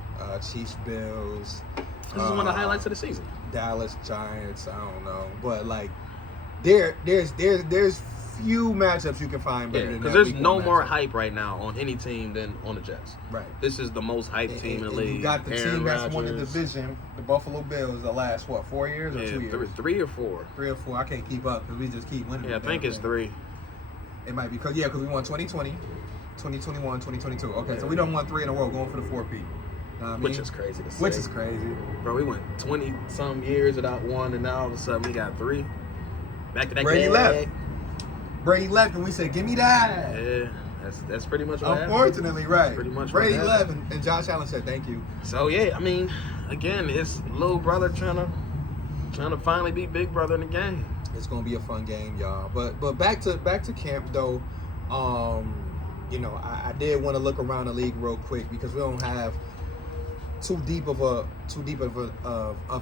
Chiefs, Bills. This is one of the highlights of the season. Dallas, Giants, I don't know. But, like, there's few matchups you can find better Yeah, than because that there's week no one more matchup. hype right now on any team than on the Jets. Right. This is the most hyped team in the And league. you got the Aaron team that's won the Rodgers. division, the Buffalo Bills, the last, 4 years or 2 years? Three or four. 3 or 4. I can't keep up because we just keep winning. Yeah, I the think damn it's thing. 3. It might be because we won 2020, 2021, 2022. Okay, Yeah. so we done won 3 in a row, going for the 4P. Which is crazy to say. Which is crazy. Bro, we went 20-some years without one, and now all of a sudden we got 3. Back to that Brady back. left. Brady left, and we said, "Give me that." Yeah, that's pretty much what happened. Unfortunately, right. Pretty much what Brady happened. left, and Josh Allen said, "Thank you." So yeah, I mean, again, his little brother trying to finally be big brother in the game. It's gonna be a fun game, y'all. But back to camp though. I did want to look around the league real quick because we don't have too deep of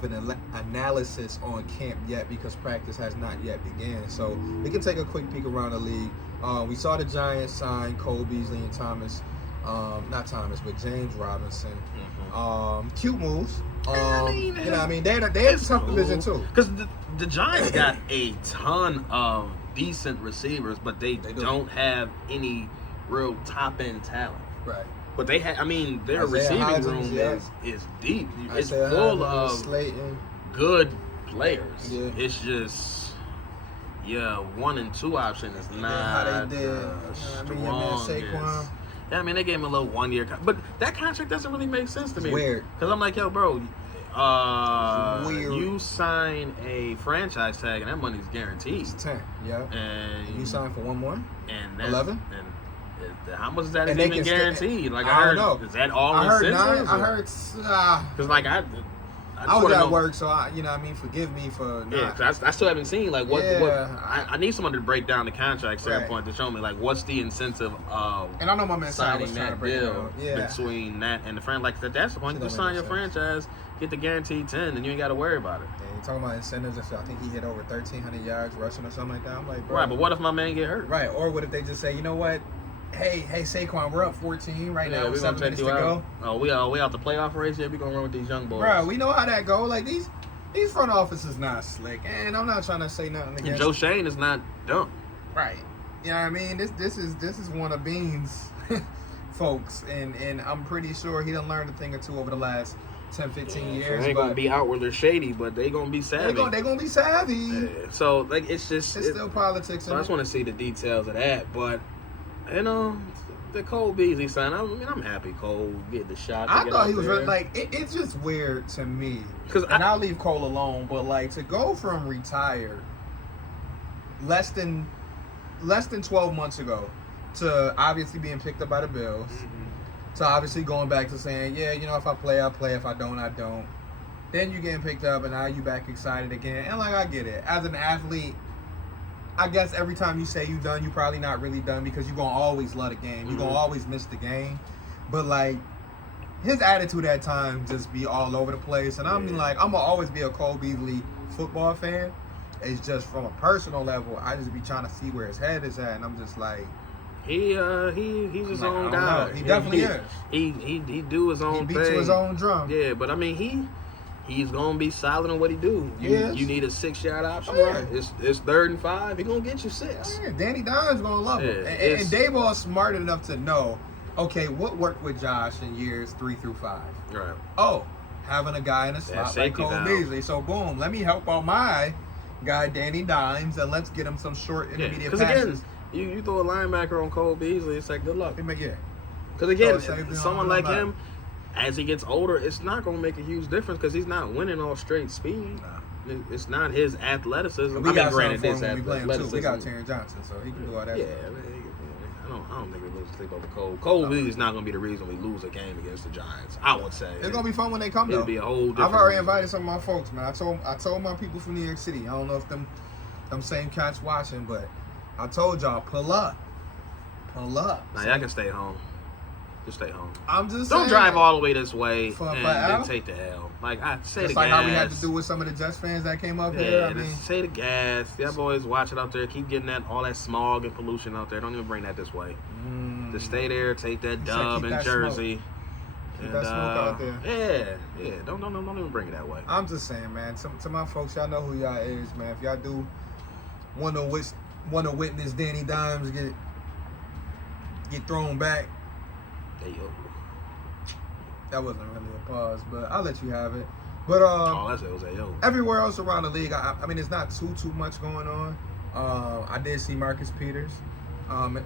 an analysis on camp yet because practice has not yet began. So we can take a quick peek around the league. We saw the Giants sign Cole Beasley and James Robinson. Cute moves. They're a tough division too. Because the Giants got a ton of decent receivers, but they don't have any real top end talent. Right. But they have, their Isaiah receiving Hodgins, room yes. is deep. It's Isaiah full Hodgins, of Slayton. good players. Yeah. It's just, 1 and 2 option is not how they did. the Your man strongest. Saquon. Yeah, they gave him a little 1 year, but that contract doesn't really make sense to me. Weird. Because I'm like, yo, bro, Weird. you sign a franchise tag and that money's guaranteed. It's 10. Yeah. And You signed for one more? and 11? And how much is that And even they can guaranteed? Like I I don't heard, know. is that all I heard incentives? 9. I heard. Because like I I was wanna at know- work, so forgive me for not. Yeah, 'cause I still haven't seen like what. Yeah. I need someone to break down the contract standpoint to show me like what's the incentive of And I know my man Simon was signing trying to that break it deal down. Yeah. between that and the friend. Like that's the point. You Shit just don't sign make your sense. franchise, get the guaranteed 10, and you ain't got to worry about it. Yeah, you talking about incentives and stuff. I think he hit over 1,300 yards rushing or something like that. I'm like, bro. Right, but what if my man get hurt? Right, or what if they just say, you know what? Hey, Saquon, we're up 14 right now Yeah, with we gonna 7 check minutes you to out. go. Oh, we out the playoff race. Yeah, we gonna run with these young boys. Bro, we know how that go. Like these front offices not slick, and I'm not trying to say nothing and against. Joe Shane is not dumb. Right. You know what I mean? This is one of Bean's folks, and I'm pretty sure he done learned a thing or two over the last 10, 15 years. They ain't but gonna be outwardly shady, but they gonna be savvy. they gonna be savvy. Yeah, so like it's just It's still politics. So I just want to see the details of that, but the Cole Beasley sign. I'm happy Cole get the shot. I thought he was really, like it's just weird to me. And I'll leave Cole alone, but like to go from retired less than 12 months ago to obviously being picked up by the Bills to obviously going back to saying, yeah, if I play, I play. If I don't, I don't. Then you getting picked up, and now you back excited again. And like I get it, as an athlete, I guess every time you say you done, you probably not really done because you're gonna always love the game. You're gonna always miss the game. But like his attitude at times just be all over the place. And I'm gonna always be a Cole Beasley football fan. It's just from a personal level, I just be trying to see where his head is at, and I'm just like, he's his own I don't guy. know. He definitely is. He do his own He thing. beats to his own drum. Yeah, but he's gonna be solid in what he do. You need a 6-yard option. Oh, yeah. Right? It's 3rd and 5. He gonna get you 6. Yeah, Danny Dimes gonna love him. Yeah, And Dayball's smart enough to know, okay, what worked with Josh in years 3 through 5? Right. Oh, having a guy in a slot like safety Cole valve. Beasley. So boom, let me help out my guy Danny Dimes, and let's get him some short intermediate Because passes. again, you throw a linebacker on Cole Beasley, it's like good luck. Yeah. Because again, Oh, safety someone on like the him, as he gets older, it's not going to make a huge difference because he's not winning off straight speed. It's not his athleticism. We got granted, something this for him when we play him too. athleticism. We got Terrence Johnson, so he can do all that. Yeah, stuff. I don't think we lose sleep over Cole. Cole Beasley is not going to be the reason we lose a game against the Giants. I would say It's gonna be fun when they come though. It'll be a whole different I've already reason. invited some of my folks, man. I told my people from New York City. I don't know if them same cats watching, but I told y'all pull up. Nah, y'all can stay home. Just stay home. I'm just Don't saying, drive all the way this way For and Al? then take the L. Like I say just the like gas. how we had to do with some of the Jets fans that came up here. Yeah, I mean, just say the gas. Y'all boys watch it out there. Keep getting all that smog and pollution out there. Don't even bring that this way. Just stay there. Take that said dub keep in that Jersey. Keep that smoke out there. Yeah. Don't even bring it that way. I'm just saying, man. To my folks, y'all know who y'all is, man. If y'all do want to want to witness Danny Dimes get thrown back. Hey, yo. That wasn't really a pause, but I'll let you have it. But All I said was, hey, yo. everywhere else around the league, I mean, it's not too much going on. I did see Marcus Peters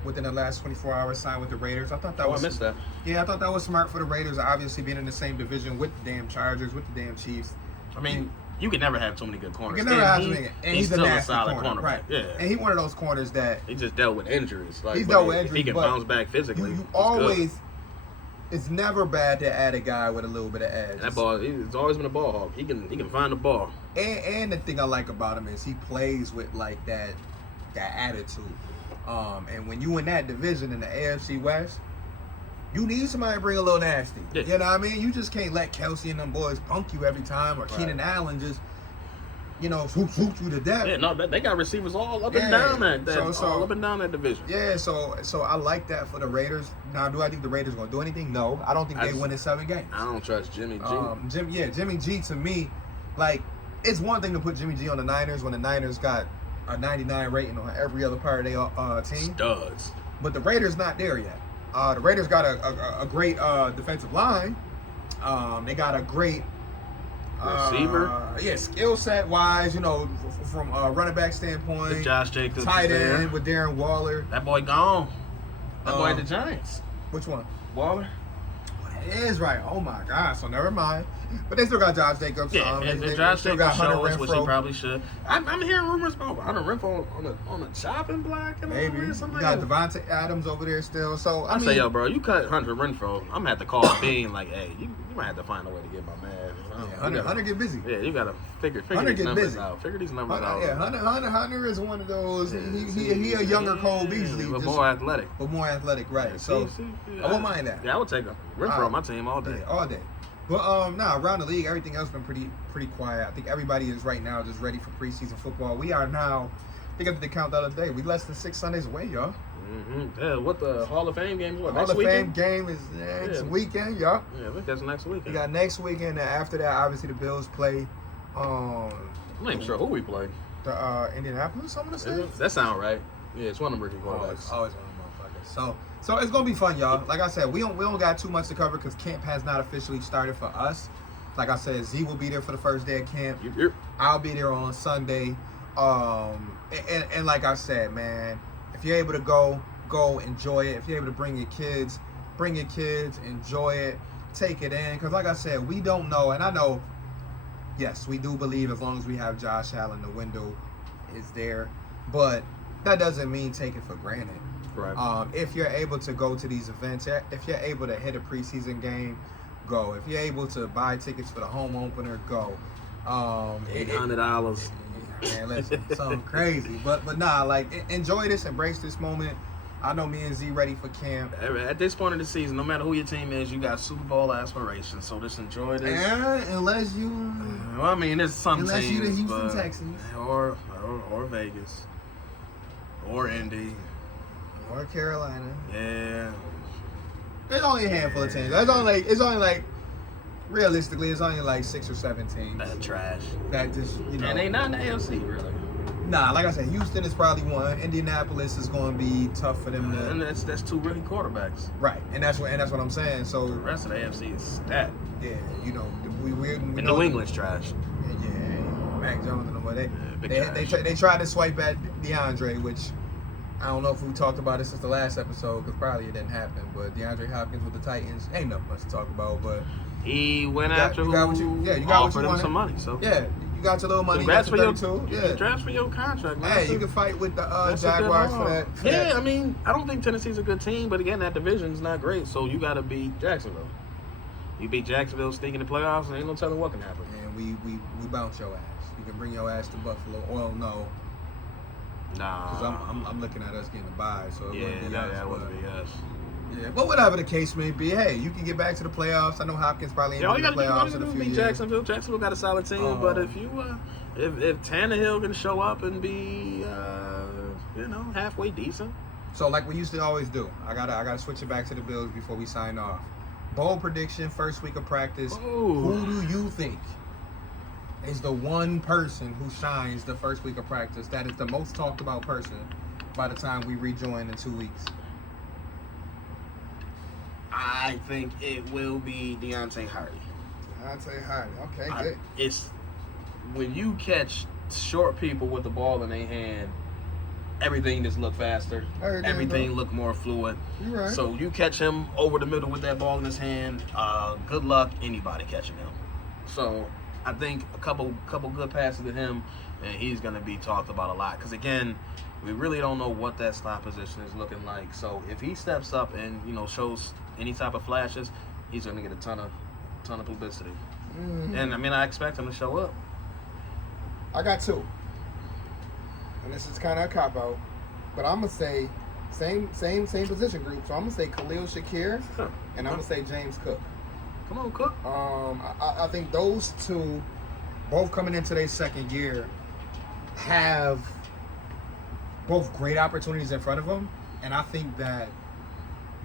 within the last 24 hours sign with the Raiders. I thought that was I missed that. Yeah, I thought that was smart for the Raiders, obviously being in the same division with the damn Chargers, with the damn Chiefs. I mean, you can never have too many good corners. You can never have too he- many. And he's he's a still nasty solid corner, right? Yeah. And he's one of those corners that He just dealt with injuries. Like, He's but dealt with if he injuries, can but bounce back physically. you it's always. good. It's never bad to add a guy with a little bit of edge. That ball, he's always been a ball hawk. He can find the ball. And the thing I like about him is he plays with like that attitude. And when you in that division in the AFC West, you need somebody to bring a little nasty. Yeah. You know what I mean? You just can't let Kelsey and them boys punk you every time, or Keenan Allen just, swoop you to death. Yeah, no, they got receivers all up Yeah. and down that So- all up and down that division. Yeah, so I like that for the Raiders. Now, do I think the Raiders gonna do anything? No, I don't think they win in 7 games. I don't trust Jimmy G. Jimmy G to me, like, it's one thing to put Jimmy G on the Niners when the Niners got a 99 rating on every other part of their team. Studs. But the Raiders not there yet. The Raiders got a great defensive line. They got a great receiver. Skill set wise, from a running back standpoint. If Josh Jacobs Tight is there. end with Darren Waller. That boy gone. That boy at the Giants. Which one? Waller. It is right. Oh my God. So never mind. But they still got Josh Jacobs. Yeah, and they Josh still Jacobs got Hunter show us, which he Renfrow. probably should. I'm hearing rumors about Hunter Renfrow on the chopping block and Maybe. all You this. I'm got like, Devontae Adams over there still. So I I mean, say, yo, bro, you cut Hunter Renfrow. I'm gonna have to call Bean like, hey, you might have to find a way to get my man. Hunter get busy. Yeah, you gotta figure Hunter these get numbers busy. out. Figure these numbers out. Hunter is one of those. Yeah, He a younger Cole Beasley, but just- more athletic. but more athletic, right? So I won't mind that. Yeah, I would take a Renfrow on my team all day. Yeah, all day. But around the league, everything else been pretty quiet. I think everybody is right now just ready for preseason football. We are now. I think I did the count the other day. We less than 6 Sundays away, y'all. Yeah, what the Hall of Fame games? What, Hall next of Fame weekend? game is next weekend, y'all. Yeah, I think that's next We weekend. got next weekend, and after that, obviously the Bills play. I'm not even sure who we play. The Indianapolis. I'm gonna say. That sound right. Yeah, it's one of the rookie Always quarterbacks. one of them motherfuckers. So it's gonna be fun, y'all. Like I said, we don't got too much to cover because camp has not officially started for us. Like I said, Z will be there for the first day of camp. Yep. I'll be there on Sunday. And like I said, man, if you're able to go enjoy it. If you're able to bring your kids, enjoy it, take it in. Because like I said, we don't know, and I know, yes, we do believe as long as we have Josh Allen, the window is there. But that doesn't mean take it for granted. Right. If you're able to go to these events, if you're able to hit a preseason game, go. If you're able to buy tickets for the home opener, go. $800. Man, listen, something crazy. But nah, like, enjoy this, embrace this moment. I know me and Z ready for camp. At this point of the season, no matter who your team is, you got Super Bowl aspirations. So just enjoy this. And unless you, Well, I mean, there's some unless teams, you the Houston but, Texans or Vegas, or Indy. or Carolina, Yeah. there's only a handful of teams. It's only like realistically, it's only like 6 or 7 teams That trash. that just And they not in the AFC really. Nah, like I said, Houston is probably one. Indianapolis is going to be tough for them to. And that's 2 rookie quarterbers. Right, and that's what I'm saying. So The rest of the AFC is stacked. yeah, we And know New England's trash. Yeah, Mac Jones and them, but big they tried to swipe at DeAndre, which I don't know if we talked about it since the last episode because probably it didn't happen. But DeAndre Hopkins with the Titans ain't nothing much to talk about. But He went You got- after you got who what you got what offered you him wanted. some money. So yeah, you got your little money. You congrats got for your your 32. Yeah, congrats for your contract, man. hey, you can fight with the That's a good Jaguars for haul. that. Yeah, I mean, I don't think Tennessee's a good team, but again, that division's not great, so you got to beat Jacksonville. You beat Jacksonville, sneak in the playoffs, and ain't no telling what can happen. And we bounce your ass. You can bring your ass to Buffalo. Well, no, Nah. because I'm looking at us getting a bye, so it wouldn't be us, that but- wouldn't be us. Yeah, but whatever the case may be, hey, you can get back to the playoffs. I know Hopkins probably ain't Yeah, all been you in the got to playoffs in do a is few beat years. Jacksonville. Jacksonville got a solid team, but if Tannehill can show up and be, halfway decent. So like we used to always do, I gotta switch it back to the Bills before we sign off. Bold prediction, first week of practice. Ooh. Who do you think is the one person who shines the first week of practice? That is the most talked about person by the time we rejoin in 2 weeks? I think it will be Deontay Hardy. Deontay Hardy. Okay, good. It's when you catch short people with the ball in their hand, everything just look faster. Everything look more fluid. You're right. So you catch him over the middle with that ball in his hand. Good luck anybody catching him. So I think a couple good passes to him, and he's gonna be talked about a lot. Because again, we really don't know what that slot position is looking like. So if he steps up and shows any type of flashes, he's gonna get a ton of publicity. Mm-hmm. And I mean, I expect him to show up. I got two, and this is kind of a cop out, but I'm gonna say same position group. So I'm gonna say Khalil Shakir, and I'm gonna say James Cook. Come on, Cook. I think those two, both coming into their second year, have both great opportunities in front of them, and I think that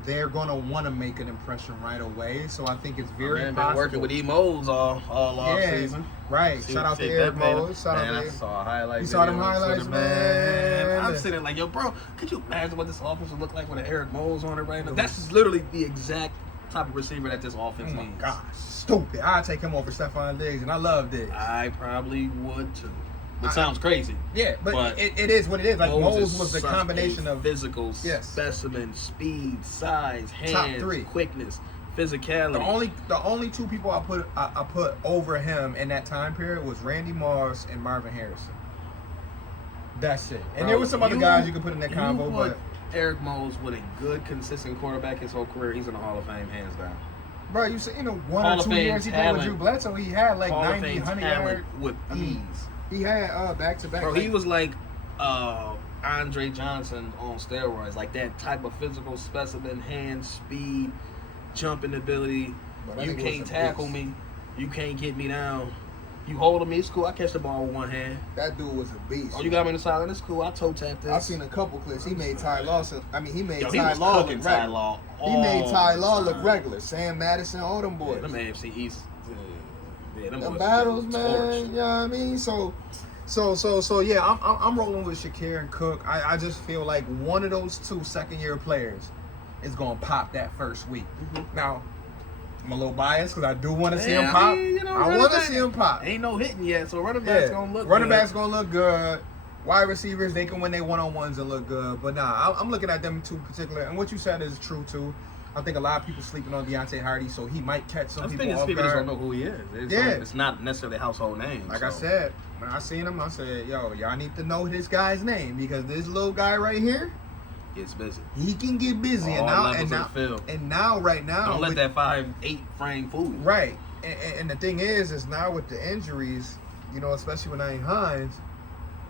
they're gonna want to make an impression right away. So I think it's very possible. Been working with E-Moles all off season. Right. Shout out to Eric Moles. I saw a highlight. You saw them highlights, man. I'm sitting like, yo, bro, could you imagine what this offense would look like with an Eric Moles on it right now? That's just literally the exact type of receiver that this offense needs. Oh my gosh, stupid! I'd take him over Stephon Diggs, and I love Diggs. I probably would too. It sounds crazy. Yeah, but it is what it is. Like Moles was the combination of physical specimen, speed, size, hands, top three, quickness, physicality. The only two people I put over him in that time period was Randy Moss and Marvin Harrison. That's it. And there were some other guys you could put in that combo, but Eric Moles with a good, consistent quarterback his whole career, he's in the Hall of Fame hands down. Bro, you see, 1 or 2 years he played with Drew Bledsoe, he had like Hall 90, 100 yards with ease. He had back-to-back. Bro, he was like Andre Johnson on steroids, like that type of physical specimen, hand speed, jumping ability. You can't tackle me. You can't get me down. You holding me, it's cool. I catch the ball with one hand. That dude was a beast. Oh, you got me in the silent, it's cool. I toe tap this. I've seen a couple clips. He made Ty Law. He made Ty Law look regular. He made Ty Law look regular. Sam Madison, all them boys. Them AFC East. Them battles, man. You know what I mean? So yeah, I'm rolling with Shakir and Cook. I just feel like one of those two second-year players is gonna pop that first week. Mm-hmm. Now, I'm a little biased because I do want to see him pop. I want to see him pop. Ain't no hitting yet, so running back's gonna look good. Running back's gonna look good. Wide receivers, they can win their one-on-ones and look good. But I'm looking at them two particular. And what you said is true too. I think a lot of people sleeping on Deontay Hardy, so he might catch some people off guard. People just don't know who he is. It's not necessarily a household name. Like I said, when I seen him, I said, yo, y'all need to know this guy's name because this little guy right here gets busy. He can get busy. Right now, don't let that 5'8" frame fool you. Right. And the thing is now with the injuries, especially with Nyheim Hines,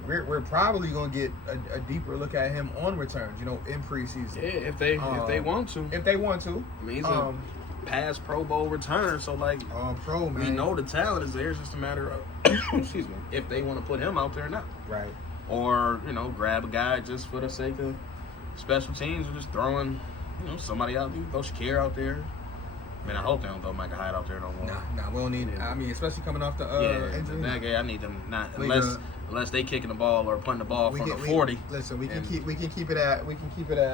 we're probably gonna get a deeper look at him on returns, in preseason. Yeah, if they want to. If they want to. I mean, he's a past Pro Bowl return, so like pro man. We know the talent is there. It's just a matter of excuse me, if they want to put him out there or not. Right. Or, grab a guy just for the sake of special teams or just throwing, somebody out there, throw Shakir out there. I mean, I hope they don't throw Micah Hyde out there no more. Nah, we don't need it. I mean, especially coming off the injury. That guy, I need them not unless they kicking the ball or punting the ball from the 40. Listen, we can keep it at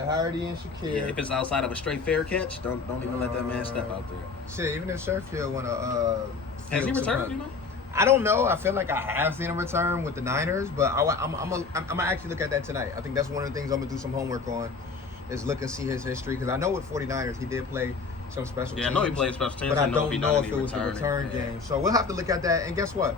Hardy and Shakir. Yeah, if it's outside of a straight fair catch, don't even let that man step out there. Shit, even if Sherfield want to has he returned? I don't know. I feel like I have seen him return with the Niners, but I'm gonna actually look at that tonight. I think that's one of the things I'm gonna do some homework on, is look and see his history because I know with 49ers he did play some special teams. Yeah, I know he played special teams, but I don't know if it was a return game. So we'll have to look at that. And guess what?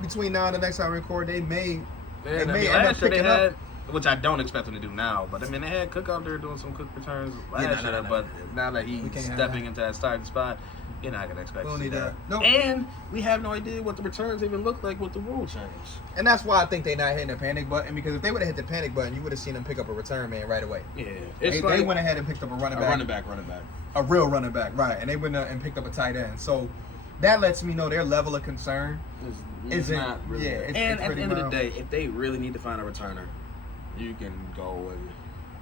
Between now and the next time we record, they may end up picking up. Which I don't expect them to do now, but I mean they had Cook out there doing some Cook returns last year. But now that he's stepping into that starting spot, you're not gonna expect to see that. Nope. And we have no idea what the returns even look like with the rule change. And that's why I think they're not hitting the panic button, because if they would have hit the panic button, you would have seen them pick up a return man right away. Yeah, they went ahead and picked up a running back, a real running back, right? And they went and picked up a tight end. So that lets me know their level of concern is not really. Yeah, and at the end of the day, if they really need to find a returner, you can go and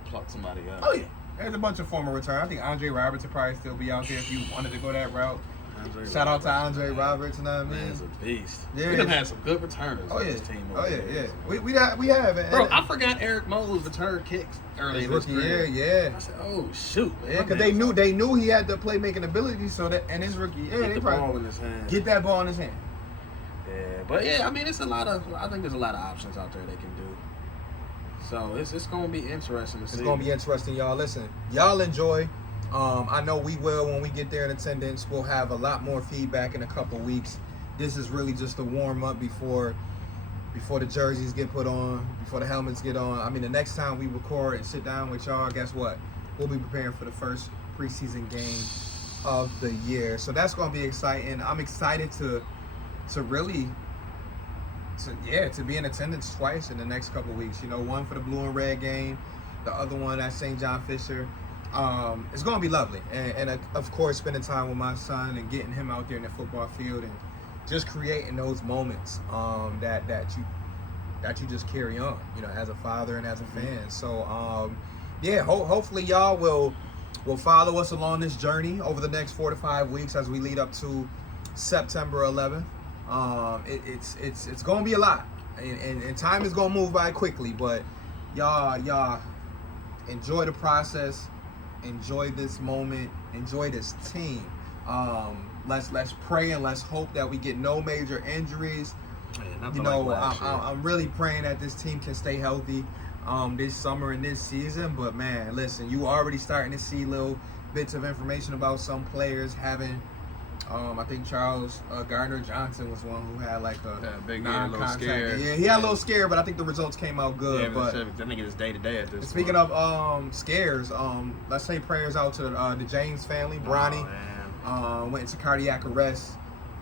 pluck somebody up. Oh yeah. There's a bunch of former return. I think Andre Roberts would probably still be out there if you wanted to go that route. Andre Shout out to Roberts, Andre man. Roberts, you know what I mean? Man's a beast. Yeah. We done had some good returners Oh on yeah, this team. oh over yeah, the yeah. years. We have. And, Bro, I forgot Eric Mose returned kicks early his in his rookie career. year, yeah. I said, oh shoot. Man, Yeah, my because man's they knew he had the playmaking ability, so that and his rookie year, get they the probably ball in his hand. get that ball in his hand. Yeah, but yeah, I mean, it's a lot of. I think there's a lot of options out there they can do. So it's gonna be interesting to see. It's gonna be interesting, y'all. Listen, y'all enjoy. I know we will when we get there in attendance. We'll have a lot more feedback in a couple weeks. This is really just a warm up before the jerseys get put on, before the helmets get on. I mean, the next time we record and sit down with y'all, guess what? We'll be preparing for the first preseason game of the year. So that's gonna be exciting. I'm excited to be in attendance twice in the next couple weeks. You know, one for the blue and red game, the other one at St. John Fisher. It's going to be lovely. And of course, spending time with my son and getting him out there in the football field and just creating those moments that you just carry on, you know, as a father and as a fan. So, hopefully y'all will follow us along this journey over the next 4 to 5 weeks as we lead up to September 11th. It's going to be a lot. And time is going to move by quickly, but y'all enjoy the process. Enjoy this moment. Enjoy this team. Let's pray and let's hope that we get no major injuries. Yeah, You know, I'm really praying that this team can stay healthy this summer and this season. But man, listen, you already starting to see little bits of information about some players having. I think Charles Gardner Johnson was one who had like a big non-contact. scare. Yeah, he had a little scare, but I think the results came out good. Yeah, but I think it's day to day at this. speaking point. of scares, let's say prayers out to the James family. Bronny went into cardiac arrest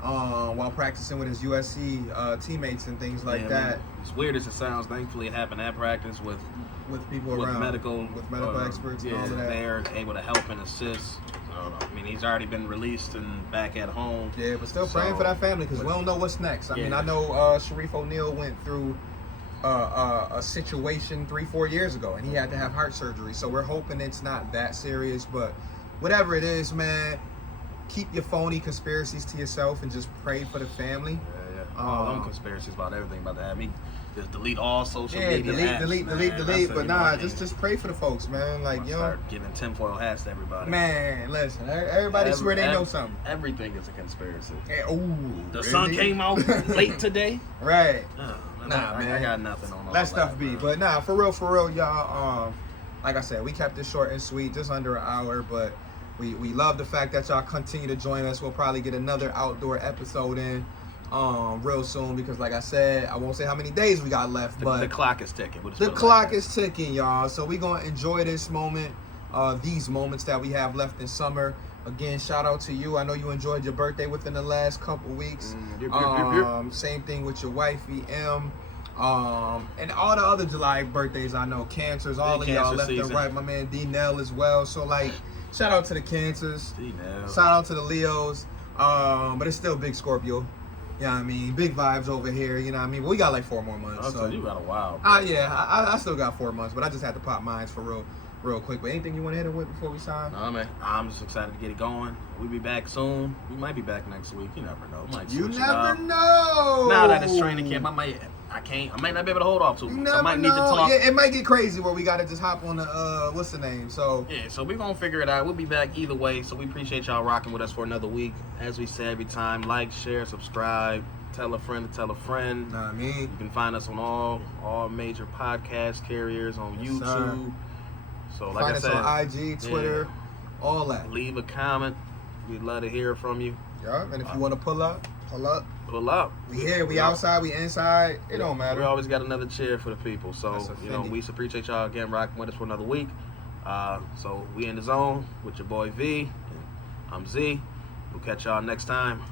while practicing with his USC teammates and things like that. Man, as weird as it sounds, thankfully it happened at practice with people with around, medical experts and all of that. They're able to help and assist. I mean, he's already been released and back at home. Yeah, but still praying for that family because we don't know what's next. I mean, I know Sharif O'Neal went through a situation 3-4 years ago, and he had to have heart surgery. So we're hoping it's not that serious. But whatever it is, man, keep your phony conspiracies to yourself and just pray for the family. Yeah. All them conspiracies about everything about to have me. Just delete all social media. delete. But nah, just pray for the folks, man. Like, yo, start giving tinfoil hats to everybody. Man, listen, everybody swear they know something. Everything is a conspiracy. Hey, The sun came out late today. Right. Nah, man, I got nothing on all Let stuff that, be. bro. But nah, for real, y'all. Like I said, we kept it short and sweet, just under an hour. But we love the fact that y'all continue to join us. We'll probably get another outdoor episode in real soon because, like I said, I won't say how many days we got left, but the clock is ticking. The clock is ticking, y'all. So we're gonna enjoy this moment, these moments that we have left in summer. Again, shout out to you. I know you enjoyed your birthday within the last couple weeks. Same thing with your wifey, M. And all the other July birthdays I know, cancers, all of y'all left and right. My man D Nell as well. So like, shout out to the cancers. Shout out to the Leos. But it's still big Scorpio. You know what I mean? Big vibes over here, you know what I mean? But we got like 4 more months. So you got a while. Yeah, I still got 4 months, but I just had to pop mines for real quick. But anything you want to hit it with before we sign? No, man. I'm just excited to get it going. We'll be back soon. We might be back next week. You never know. You never know. Now that it's training camp, I might not be able to hold off too much. I might need to talk. Yeah, it might get crazy where we gotta just hop on the what's the name? So yeah, so we're gonna figure it out. We'll be back either way. So we appreciate y'all rocking with us for another week. As we say every time, like, share, subscribe, tell a friend to tell a friend. Know what I mean? You can find us on all major podcast carriers on YouTube. Sir. So like find I said, us on IG, Twitter, all that. Leave a comment. We'd love to hear from you. Yeah, and if you want to pull up. Pull up. We here, we outside, we inside. It don't matter. We always got another chair for the people. So, Fendi. we appreciate y'all again rocking with us for another week. So we in the zone with your boy V. I'm Z. We'll catch y'all next time.